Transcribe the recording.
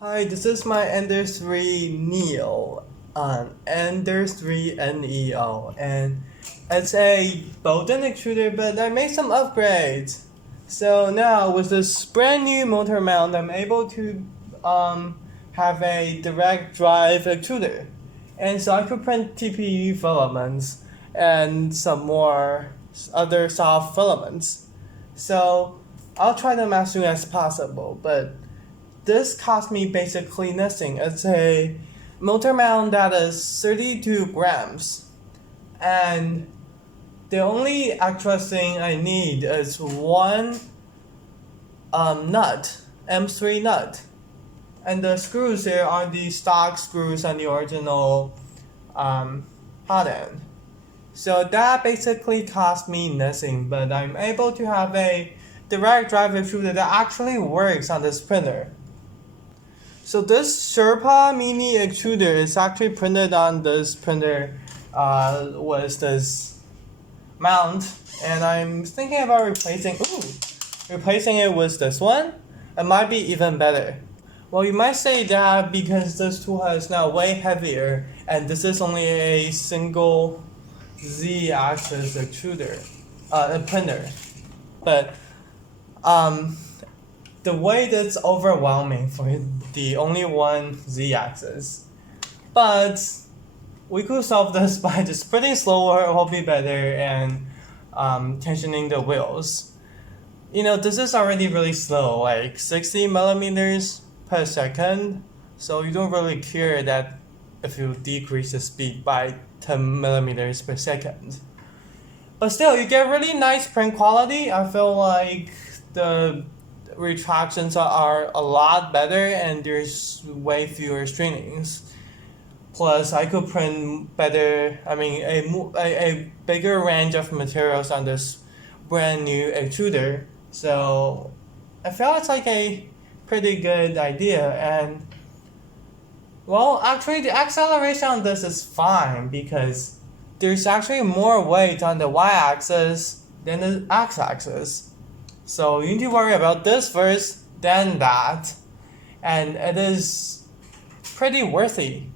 Hi, this is my Ender-3 Neo on Ender-3 NEO, and it's a Bowden extruder, but I made some upgrades. So now with this brand new motor mount, I'm able to have a direct drive extruder, and so I could print TPU filaments and some more other soft filaments. So I'll try them as soon as possible, but this cost me basically nothing. It's a motor mount that is 32 grams, and the only extra thing I need is one nut, M3 nut, and the screws there are the stock screws on the original hot end. So that basically cost me nothing, but I'm able to have a direct drive extruder that actually works on this printer. So this Sherpa mini extruder is actually printed on this printer with this mount, and I'm thinking about replacing it with this one. It might be even better. Well, you might say that because this tool is now way heavier, and this is only a single Z-axis extruder, printer, but the weight is overwhelming for the only one Z-axis. But we could solve this by just printing slower. It will be better, and tensioning the wheels. You know, this is already really slow, like 60 millimeters per second. So you don't really care that if you decrease the speed by 10 millimeters per second. But still, you get really nice print quality. I feel like the retractions are a lot better, and there's way fewer strainings. Plus, I could print better, a bigger range of materials on this brand new extruder. So I felt it's like a pretty good idea. And well, actually the acceleration on this is fine because there's actually more weight on the y-axis than the x-axis. So you need to worry about this first, then that, and it is pretty worthy.